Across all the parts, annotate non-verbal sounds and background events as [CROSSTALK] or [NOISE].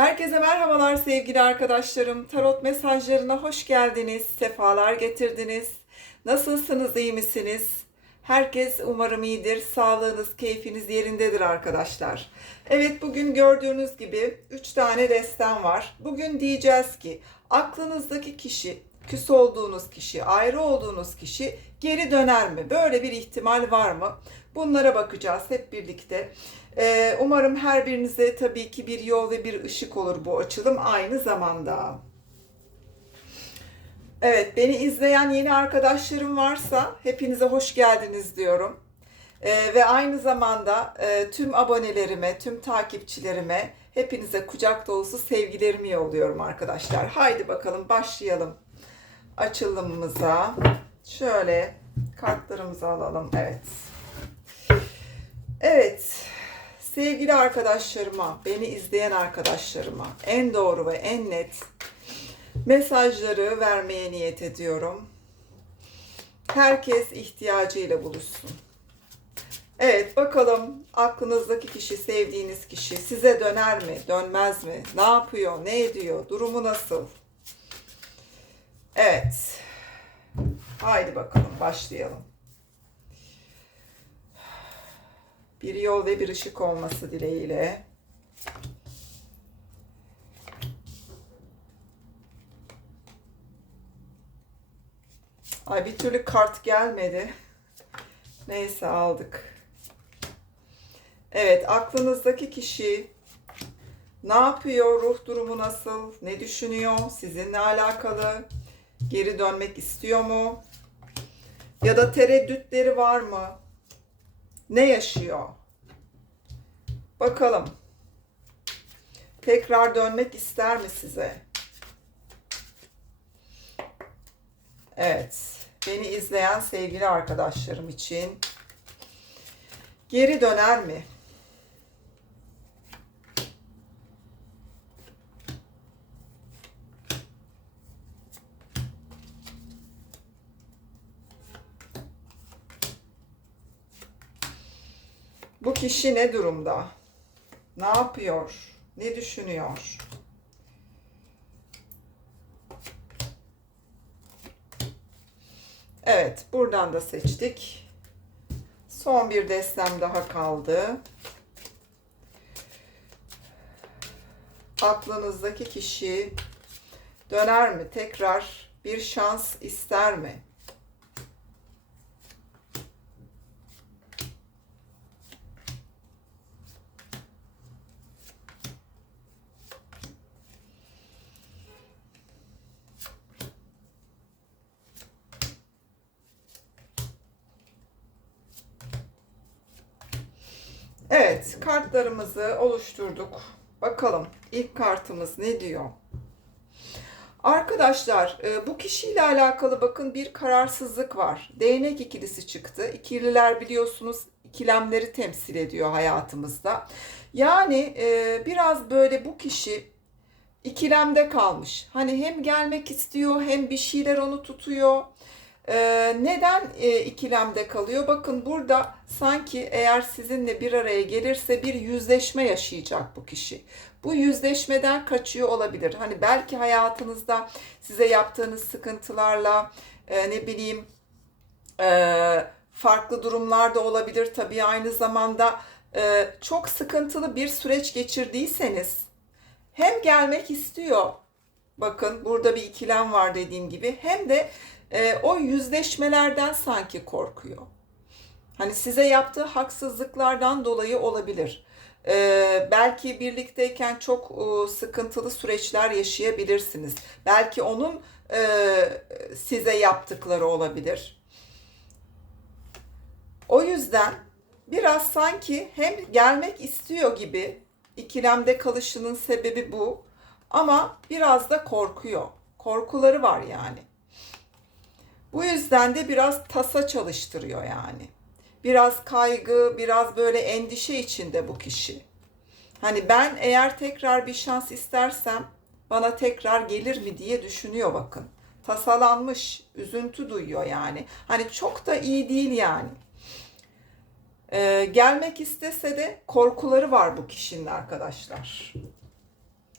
Herkese merhabalar sevgili arkadaşlarım. Tarot mesajlarına hoş geldiniz. Sefalar getirdiniz. Nasılsınız, iyi misiniz? Herkes umarım iyidir. Sağlığınız, keyfiniz yerindedir arkadaşlar. Evet bugün gördüğünüz gibi 3 tane destem var. Bugün diyeceğiz ki aklınızdaki kişi, küs olduğunuz kişi, ayrı olduğunuz kişi geri döner mi? Böyle bir ihtimal var mı? Bunlara bakacağız hep birlikte. Ee, umarım her birinize tabii ki bir yol ve bir ışık olur bu açılım aynı zamanda. Evet, beni izleyen yeni arkadaşlarım varsa hepinize hoş geldiniz diyorum. Ee, ve aynı zamanda e, tüm abonelerime, tüm takipçilerime hepinize kucak dolusu sevgilerimi yolluyorum arkadaşlar. Haydi bakalım başlayalım açılımımıza. Şöyle kartlarımızı alalım. Evet. Evet. Sevgili arkadaşlarıma, beni izleyen arkadaşlarıma en doğru ve en net mesajları vermeye niyet ediyorum. Herkes ihtiyacıyla buluşsun. Evet bakalım aklınızdaki kişi, sevdiğiniz kişi size döner mi, dönmez mi? Ne yapıyor, ne ediyor, durumu nasıl? Evet. Haydi bakalım başlayalım. Bir yol ve bir ışık olması dileğiyle. Ay bir türlü kart gelmedi. Neyse aldık. Evet aklınızdaki kişi ne yapıyor? Ruh durumu nasıl? Ne düşünüyor? Sizinle alakalı? Geri dönmek istiyor mu? Ya da tereddütleri var mı? Ne yaşıyor? Bakalım. Tekrar dönmek ister mi size? Evet. Beni izleyen sevgili arkadaşlarım için geri döner mi? Kişi ne durumda? Ne yapıyor? Ne düşünüyor? Evet, buradan da seçtik. Son bir destem daha kaldı. Aklınızdaki kişi döner mi? Tekrar bir şans ister mi? Evet, kartlarımızı oluşturduk. Bakalım ilk kartımız ne diyor? Arkadaşlar, e, bu kişiyle alakalı bakın bir kararsızlık var. Değnek ikilisi çıktı. İkililer biliyorsunuz ikilemleri temsil ediyor hayatımızda. Yani e, biraz böyle bu kişi ikilemde kalmış. Hani hem gelmek istiyor hem bir şeyler onu tutuyor. Ee, neden e, ikilemde kalıyor? Bakın burada sanki eğer sizinle bir araya gelirse bir yüzleşme yaşayacak bu kişi. Bu yüzleşmeden kaçıyor olabilir. Hani belki hayatınızda size yaptığınız sıkıntılarla e, ne bileyim e, farklı durumlar da olabilir. Tabii aynı zamanda çok sıkıntılı bir süreç geçirdiyseniz hem gelmek istiyor. Bakın burada bir ikilem var dediğim gibi. Hem de e, o yüzleşmelerden sanki korkuyor. Hani size yaptığı haksızlıklardan dolayı olabilir. E, belki birlikteyken çok e, sıkıntılı süreçler yaşayabilirsiniz. Belki onun e, size yaptıkları olabilir. O yüzden biraz sanki hem gelmek istiyor gibi ikilemde kalışının sebebi bu ama biraz da korkuyor. Korkuları var yani. Bu yüzden de biraz tasa çalıştırıyor yani. Biraz kaygı, biraz böyle endişe içinde bu kişi. Hani ben eğer tekrar bir şans istersem bana tekrar gelir mi diye düşünüyor bakın. Tasalanmış, üzüntü duyuyor yani. Hani çok da iyi değil yani. Ee, gelmek istese de korkuları var bu kişinin arkadaşlar.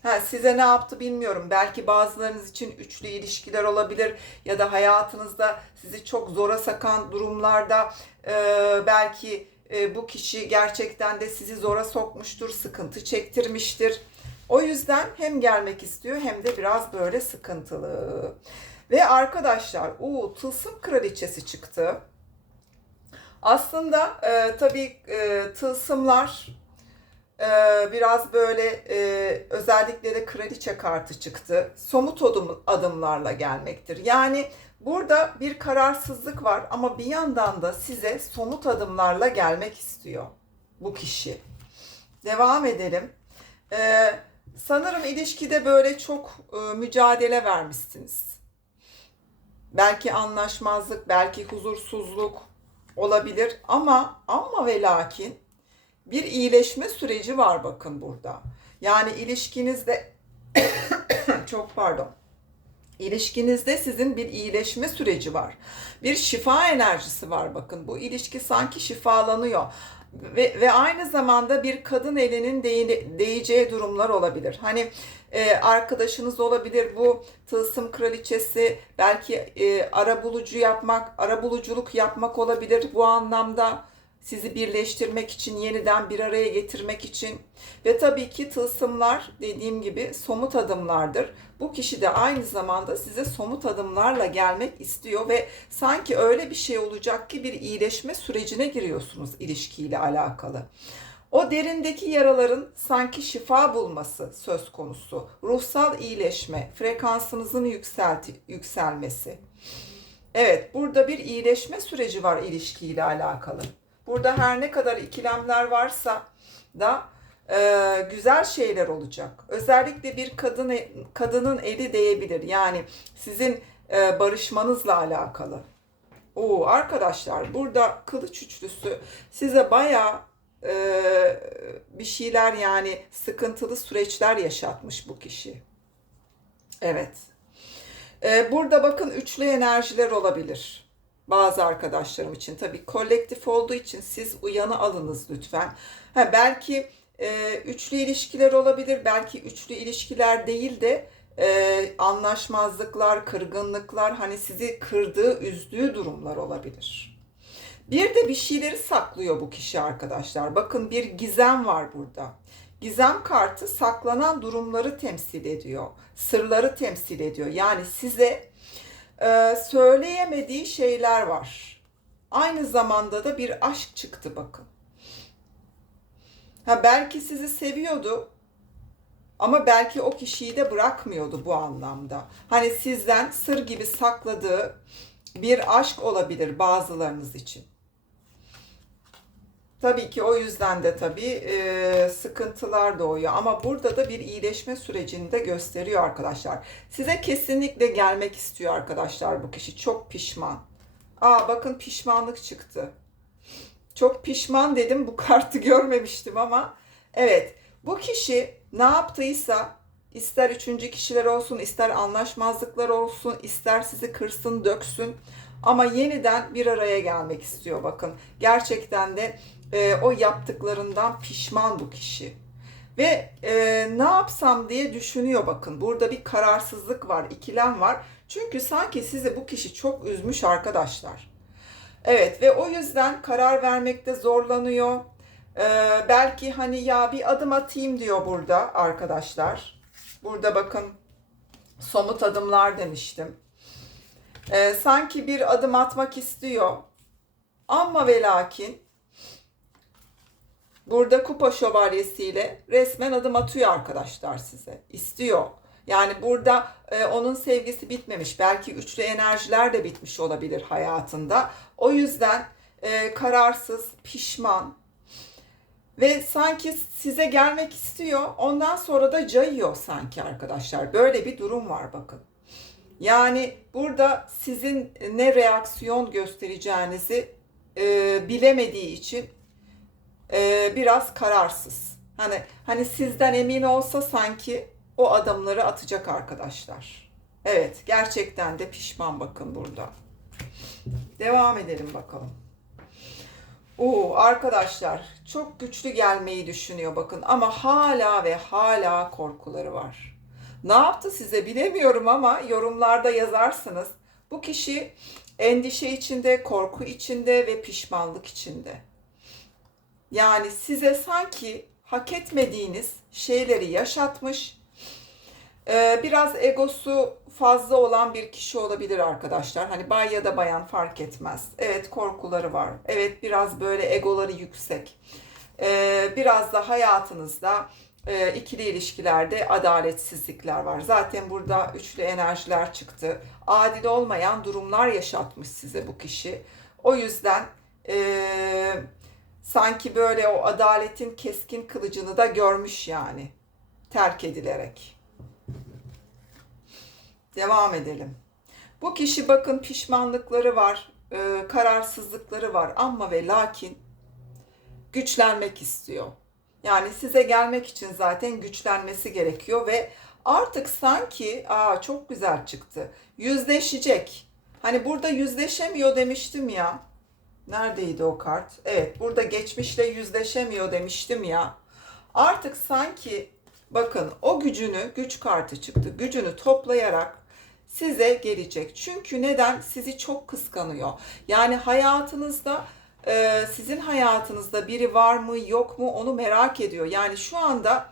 Ha, size ne yaptı bilmiyorum. Belki bazılarınız için üçlü ilişkiler olabilir ya da hayatınızda sizi çok zora sakan durumlarda e, belki e, bu kişi gerçekten de sizi zora sokmuştur, sıkıntı çektirmiştir. O yüzden hem gelmek istiyor hem de biraz böyle sıkıntılı. Ve arkadaşlar, o tılsım kraliçesi çıktı. Aslında e, tabii e, tılsımlar biraz böyle e, özellikle de kraliçe kartı çıktı. Somut adım, adımlarla gelmektir. Yani burada bir kararsızlık var ama bir yandan da size somut adımlarla gelmek istiyor bu kişi. Devam edelim. E, sanırım ilişkide böyle çok e, mücadele vermişsiniz. Belki anlaşmazlık, belki huzursuzluk olabilir ama ama ve lakin bir iyileşme süreci var bakın burada. Yani ilişkinizde [COUGHS] çok pardon. İlişkinizde sizin bir iyileşme süreci var. Bir şifa enerjisi var bakın. Bu ilişki sanki şifalanıyor. Ve, ve aynı zamanda bir kadın elinin değine, değeceği durumlar olabilir. Hani e, arkadaşınız olabilir bu tılsım kraliçesi belki e, ara bulucu yapmak, ara buluculuk yapmak olabilir bu anlamda sizi birleştirmek için, yeniden bir araya getirmek için ve tabii ki tılsımlar dediğim gibi somut adımlardır. Bu kişi de aynı zamanda size somut adımlarla gelmek istiyor ve sanki öyle bir şey olacak ki bir iyileşme sürecine giriyorsunuz ilişkiyle alakalı. O derindeki yaraların sanki şifa bulması söz konusu. Ruhsal iyileşme, frekansınızın yükselti, yükselmesi. Evet, burada bir iyileşme süreci var ilişkiyle alakalı. Burada her ne kadar ikilemler varsa da e, güzel şeyler olacak. Özellikle bir kadın e, kadının eli değebilir. Yani sizin e, barışmanızla alakalı. Oo arkadaşlar burada kılıç üçlüsü size bayağı e, bir şeyler yani sıkıntılı süreçler yaşatmış bu kişi. Evet. E, burada bakın üçlü enerjiler olabilir bazı arkadaşlarım için. Tabii kolektif olduğu için siz uyanı alınız lütfen. Ha, belki e, üçlü ilişkiler olabilir, belki üçlü ilişkiler değil de e, anlaşmazlıklar, kırgınlıklar, hani sizi kırdığı, üzdüğü durumlar olabilir. Bir de bir şeyleri saklıyor bu kişi arkadaşlar. Bakın bir gizem var burada. Gizem kartı saklanan durumları temsil ediyor. Sırları temsil ediyor. Yani size e, söyleyemediği şeyler var. Aynı zamanda da bir aşk çıktı bakın. Ha belki sizi seviyordu ama belki o kişiyi de bırakmıyordu bu anlamda. Hani sizden sır gibi sakladığı bir aşk olabilir bazılarınız için. Tabii ki o yüzden de tabii e, sıkıntılar doğuyor. Ama burada da bir iyileşme sürecini de gösteriyor arkadaşlar. Size kesinlikle gelmek istiyor arkadaşlar bu kişi. Çok pişman. Aa bakın pişmanlık çıktı. Çok pişman dedim. Bu [LAUGHS] kartı görmemiştim ama. Evet bu kişi ne yaptıysa ister üçüncü kişiler olsun, ister anlaşmazlıklar olsun, ister sizi kırsın, döksün. Ama yeniden bir araya gelmek istiyor bakın. Gerçekten de e, o yaptıklarından pişman bu kişi. Ve e, ne yapsam diye düşünüyor bakın. Burada bir kararsızlık var, ikilem var. Çünkü sanki sizi bu kişi çok üzmüş arkadaşlar. Evet ve o yüzden karar vermekte zorlanıyor. Ee, belki hani ya bir adım atayım diyor burada arkadaşlar. Burada bakın somut adımlar demiştim. Ee, sanki bir adım atmak istiyor. Ama ve lakin burada kupa şövalyesiyle resmen adım atıyor arkadaşlar size. İstiyor. Yani burada e, onun sevgisi bitmemiş. Belki üçlü enerjiler de bitmiş olabilir hayatında. O yüzden e, kararsız, pişman ve sanki size gelmek istiyor. Ondan sonra da cayıyor sanki arkadaşlar. Böyle bir durum var bakın. Yani burada sizin ne reaksiyon göstereceğinizi e, bilemediği için e, biraz kararsız. Hani hani sizden emin olsa sanki o adımları atacak arkadaşlar. Evet, gerçekten de pişman bakın burada. Devam edelim bakalım. Oo, arkadaşlar çok güçlü gelmeyi düşünüyor bakın ama hala ve hala korkuları var. Ne yaptı size bilemiyorum ama yorumlarda yazarsınız. Bu kişi endişe içinde, korku içinde ve pişmanlık içinde. Yani size sanki hak etmediğiniz şeyleri yaşatmış, ee, biraz egosu fazla olan bir kişi olabilir arkadaşlar. Hani bay ya da bayan fark etmez. Evet korkuları var. Evet biraz böyle egoları yüksek. Ee, biraz da hayatınızda e, ikili ilişkilerde adaletsizlikler var. Zaten burada üçlü enerjiler çıktı. Adil olmayan durumlar yaşatmış size bu kişi. O yüzden e, sanki böyle o adaletin keskin kılıcını da görmüş yani terk edilerek. Devam edelim. Bu kişi bakın pişmanlıkları var, e, kararsızlıkları var ama ve lakin güçlenmek istiyor. Yani size gelmek için zaten güçlenmesi gerekiyor ve artık sanki aa çok güzel çıktı. Yüzleşecek. Hani burada yüzleşemiyor demiştim ya. Neredeydi o kart? Evet, burada geçmişle yüzleşemiyor demiştim ya. Artık sanki bakın o gücünü, güç kartı çıktı. Gücünü toplayarak size gelecek. Çünkü neden? Sizi çok kıskanıyor. Yani hayatınızda e, sizin hayatınızda biri var mı yok mu onu merak ediyor. Yani şu anda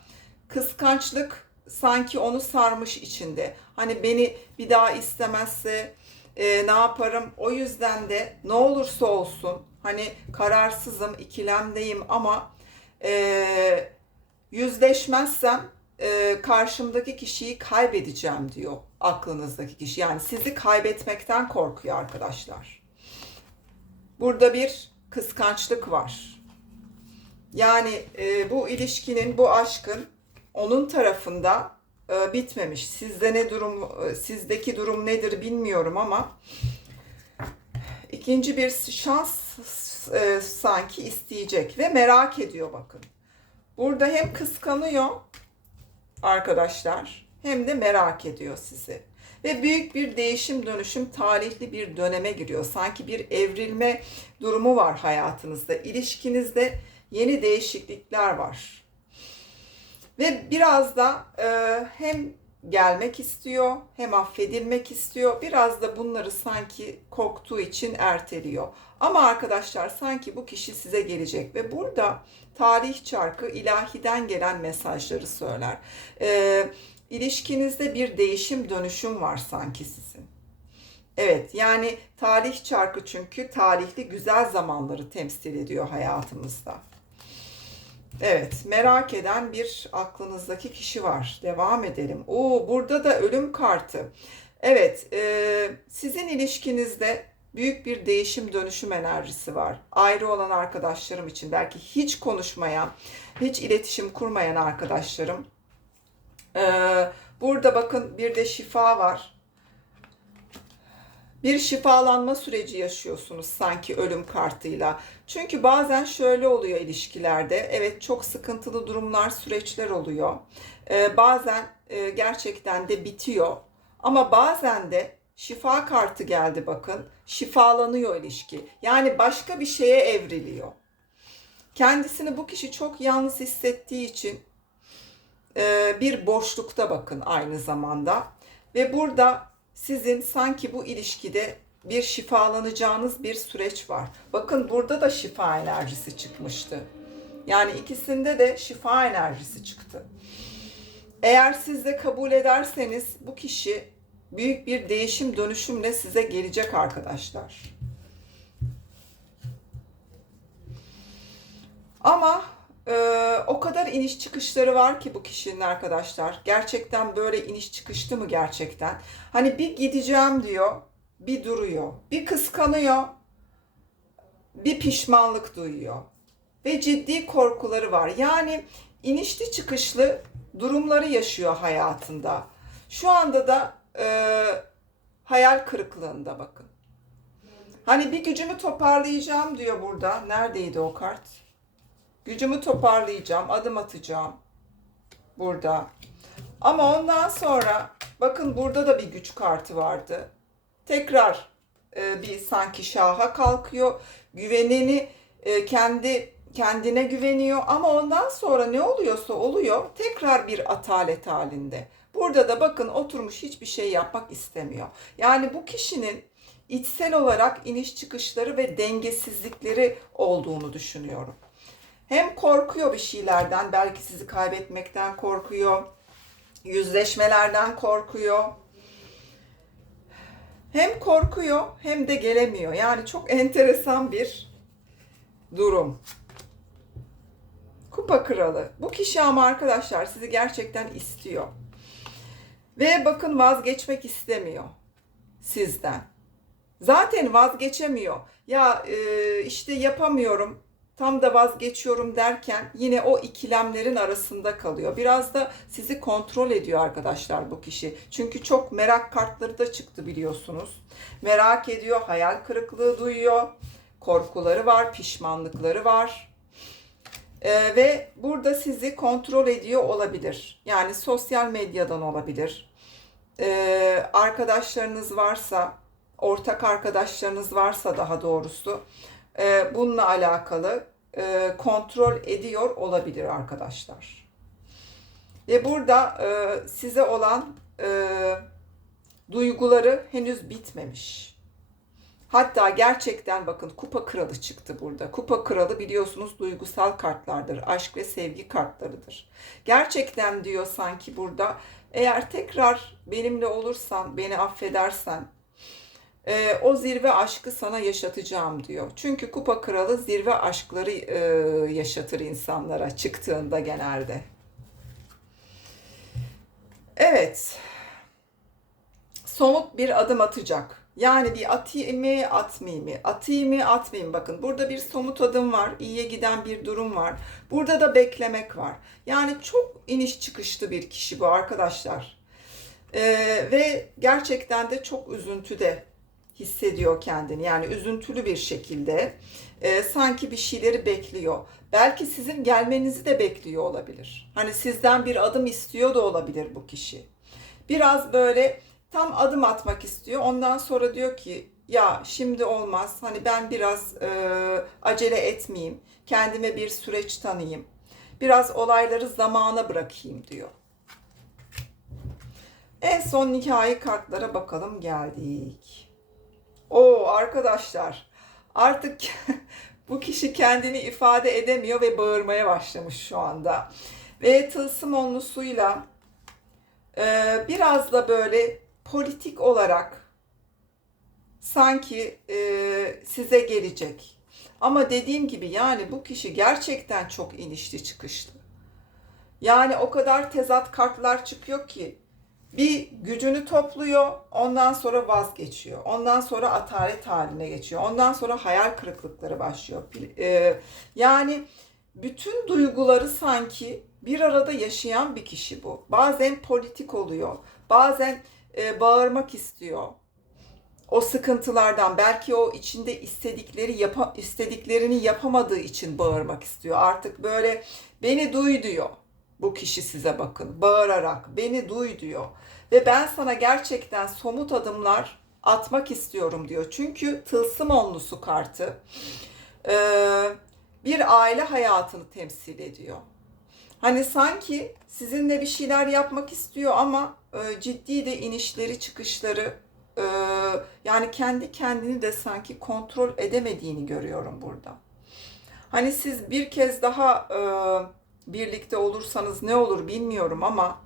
kıskançlık sanki onu sarmış içinde. Hani beni bir daha istemezse e, ne yaparım? O yüzden de ne olursa olsun hani kararsızım, ikilemdeyim ama e, yüzleşmezsem e, karşımdaki kişiyi kaybedeceğim diyor aklınızdaki kişi. Yani sizi kaybetmekten korkuyor arkadaşlar. Burada bir kıskançlık var. Yani e, bu ilişkinin, bu aşkın onun tarafında e, bitmemiş. Sizde ne durum, e, sizdeki durum nedir bilmiyorum ama ikinci bir şans e, sanki isteyecek ve merak ediyor bakın. Burada hem kıskanıyor arkadaşlar hem de merak ediyor sizi. Ve büyük bir değişim dönüşüm talihli bir döneme giriyor. Sanki bir evrilme durumu var hayatınızda. İlişkinizde yeni değişiklikler var. Ve biraz da e, hem gelmek istiyor hem affedilmek istiyor. Biraz da bunları sanki korktuğu için erteliyor. Ama arkadaşlar sanki bu kişi size gelecek ve burada tarih çarkı ilahiden gelen mesajları söyler. Ee, ilişkinizde bir değişim dönüşüm var sanki sizin. Evet yani tarih çarkı çünkü tarihli güzel zamanları temsil ediyor hayatımızda. Evet, merak eden bir aklınızdaki kişi var. Devam edelim. Oo, burada da ölüm kartı. Evet, e, sizin ilişkinizde büyük bir değişim dönüşüm enerjisi var. Ayrı olan arkadaşlarım için belki hiç konuşmayan, hiç iletişim kurmayan arkadaşlarım. E, burada bakın bir de şifa var bir şifalanma süreci yaşıyorsunuz sanki ölüm kartıyla. Çünkü bazen şöyle oluyor ilişkilerde. Evet çok sıkıntılı durumlar, süreçler oluyor. Ee, bazen e, gerçekten de bitiyor. Ama bazen de şifa kartı geldi bakın. Şifalanıyor ilişki. Yani başka bir şeye evriliyor. Kendisini bu kişi çok yalnız hissettiği için e, bir boşlukta bakın aynı zamanda. Ve burada sizin sanki bu ilişkide bir şifalanacağınız bir süreç var. Bakın burada da şifa enerjisi çıkmıştı. Yani ikisinde de şifa enerjisi çıktı. Eğer siz de kabul ederseniz bu kişi büyük bir değişim dönüşümle size gelecek arkadaşlar. Ama e, o kadar iniş çıkışları var ki bu kişinin arkadaşlar. Gerçekten böyle iniş çıkıştı mı gerçekten? Hani bir gideceğim diyor, bir duruyor. Bir kıskanıyor, bir pişmanlık duyuyor. Ve ciddi korkuları var. Yani inişli çıkışlı durumları yaşıyor hayatında. Şu anda da e, hayal kırıklığında bakın. Hani bir gücümü toparlayacağım diyor burada. Neredeydi o kart? Gücümü toparlayacağım, adım atacağım. Burada. Ama ondan sonra bakın burada da bir güç kartı vardı. Tekrar e, bir sanki şaha kalkıyor. Güvenini e, kendi kendine güveniyor ama ondan sonra ne oluyorsa oluyor tekrar bir atalet halinde. Burada da bakın oturmuş hiçbir şey yapmak istemiyor. Yani bu kişinin içsel olarak iniş çıkışları ve dengesizlikleri olduğunu düşünüyorum. Hem korkuyor bir şeylerden, belki sizi kaybetmekten korkuyor, yüzleşmelerden korkuyor. Hem korkuyor hem de gelemiyor. Yani çok enteresan bir durum. Kupa kralı. Bu kişi ama arkadaşlar sizi gerçekten istiyor. Ve bakın vazgeçmek istemiyor sizden. Zaten vazgeçemiyor. Ya e, işte yapamıyorum, tam da vazgeçiyorum derken yine o ikilemlerin arasında kalıyor. Biraz da sizi kontrol ediyor arkadaşlar bu kişi. Çünkü çok merak kartları da çıktı biliyorsunuz. Merak ediyor, hayal kırıklığı duyuyor, korkuları var, pişmanlıkları var. Ee, ve burada sizi kontrol ediyor olabilir. Yani sosyal medyadan olabilir. Ee, arkadaşlarınız varsa, ortak arkadaşlarınız varsa daha doğrusu e, bununla alakalı e, kontrol ediyor olabilir arkadaşlar. Ve burada e, size olan e, duyguları henüz bitmemiş. Hatta gerçekten bakın kupa kralı çıktı burada. Kupa kralı biliyorsunuz duygusal kartlardır. Aşk ve sevgi kartlarıdır. Gerçekten diyor sanki burada eğer tekrar benimle olursan, beni affedersen e, o zirve aşkı sana yaşatacağım diyor. Çünkü kupa kralı zirve aşkları e, yaşatır insanlara çıktığında genelde. Evet. Somut bir adım atacak. Yani bir atayım mı, atmayayım mı? Atayım mı, atmayayım. Bakın burada bir somut adım var. iyiye giden bir durum var. Burada da beklemek var. Yani çok iniş çıkışlı bir kişi bu arkadaşlar. Ee, ve gerçekten de çok üzüntüde hissediyor kendini. Yani üzüntülü bir şekilde e, sanki bir şeyleri bekliyor. Belki sizin gelmenizi de bekliyor olabilir. Hani sizden bir adım istiyor da olabilir bu kişi. Biraz böyle tam adım atmak istiyor. Ondan sonra diyor ki ya şimdi olmaz. Hani ben biraz e, acele etmeyeyim. Kendime bir süreç tanıyayım. Biraz olayları zamana bırakayım diyor. En son nihai kartlara bakalım geldik. Arkadaşlar artık [LAUGHS] bu kişi kendini ifade edemiyor ve bağırmaya başlamış şu anda. Ve tılsım onlusuyla e, biraz da böyle politik olarak sanki e, size gelecek. Ama dediğim gibi yani bu kişi gerçekten çok inişli çıkışlı. Yani o kadar tezat kartlar çıkıyor ki bir gücünü topluyor, ondan sonra vazgeçiyor. Ondan sonra atalet haline geçiyor. Ondan sonra hayal kırıklıkları başlıyor. E, yani bütün duyguları sanki bir arada yaşayan bir kişi bu. Bazen politik oluyor, bazen e, bağırmak istiyor. O sıkıntılardan belki o içinde istedikleri yapa, istediklerini yapamadığı için bağırmak istiyor. Artık böyle beni duy diyor bu kişi size bakın. Bağırarak beni duy diyor. Ve ben sana gerçekten somut adımlar atmak istiyorum diyor. Çünkü tılsım onlusu kartı e, bir aile hayatını temsil ediyor. Hani sanki sizinle bir şeyler yapmak istiyor ama e, ciddi de inişleri çıkışları e, yani kendi kendini de sanki kontrol edemediğini görüyorum burada. Hani siz bir kez daha birlikte olursanız ne olur bilmiyorum ama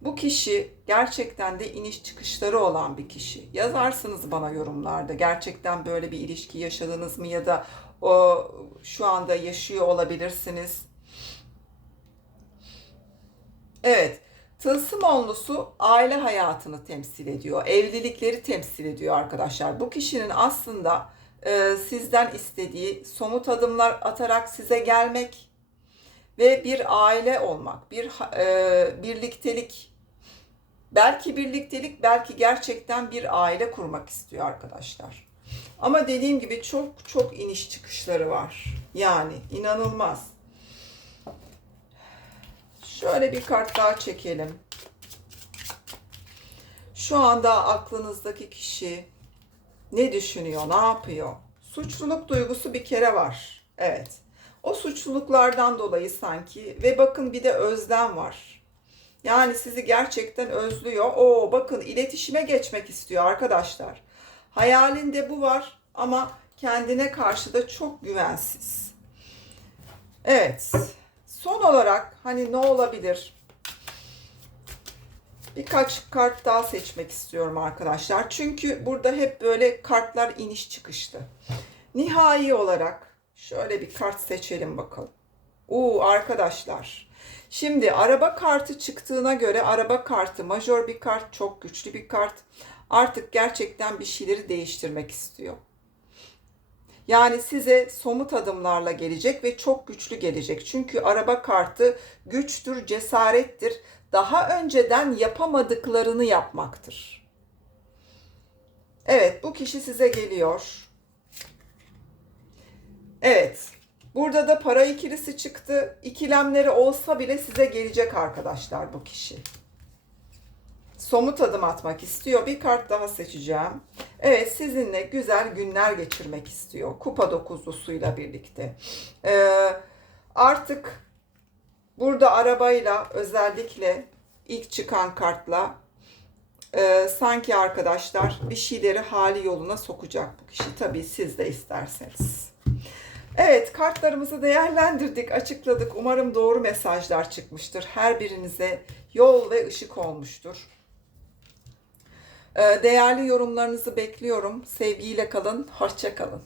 bu kişi gerçekten de iniş çıkışları olan bir kişi. Yazarsınız bana yorumlarda. Gerçekten böyle bir ilişki yaşadınız mı ya da o şu anda yaşıyor olabilirsiniz. Evet. Tılsım onlusu aile hayatını temsil ediyor. Evlilikleri temsil ediyor arkadaşlar. Bu kişinin aslında e, sizden istediği somut adımlar atarak size gelmek ve bir aile olmak, bir e, birliktelik belki birliktelik, belki gerçekten bir aile kurmak istiyor arkadaşlar. Ama dediğim gibi çok çok iniş çıkışları var. Yani inanılmaz. Şöyle bir kart daha çekelim. Şu anda aklınızdaki kişi ne düşünüyor, ne yapıyor? Suçluluk duygusu bir kere var. Evet. O suçluluklardan dolayı sanki ve bakın bir de özlem var. Yani sizi gerçekten özlüyor. Oo bakın iletişime geçmek istiyor arkadaşlar. Hayalinde bu var ama kendine karşı da çok güvensiz. Evet. Son olarak hani ne olabilir? Birkaç kart daha seçmek istiyorum arkadaşlar. Çünkü burada hep böyle kartlar iniş çıkışlı. Nihai olarak şöyle bir kart seçelim bakalım. Oo arkadaşlar. Şimdi araba kartı çıktığına göre araba kartı majör bir kart, çok güçlü bir kart. Artık gerçekten bir şeyleri değiştirmek istiyor. Yani size somut adımlarla gelecek ve çok güçlü gelecek. Çünkü araba kartı güçtür, cesarettir. Daha önceden yapamadıklarını yapmaktır. Evet, bu kişi size geliyor. Evet. Burada da para ikilisi çıktı. İkilemleri olsa bile size gelecek arkadaşlar bu kişi. Somut adım atmak istiyor. Bir kart daha seçeceğim. Evet sizinle güzel günler geçirmek istiyor. Kupa dokuzlusuyla birlikte. Ee, artık burada arabayla özellikle ilk çıkan kartla e, sanki arkadaşlar bir şeyleri hali yoluna sokacak bu kişi. Tabii siz de isterseniz. Evet kartlarımızı değerlendirdik, açıkladık. Umarım doğru mesajlar çıkmıştır. Her birinize yol ve ışık olmuştur. Ee, Değerli yorumlarınızı bekliyorum. Sevgiyle kalın, hoşça kalın.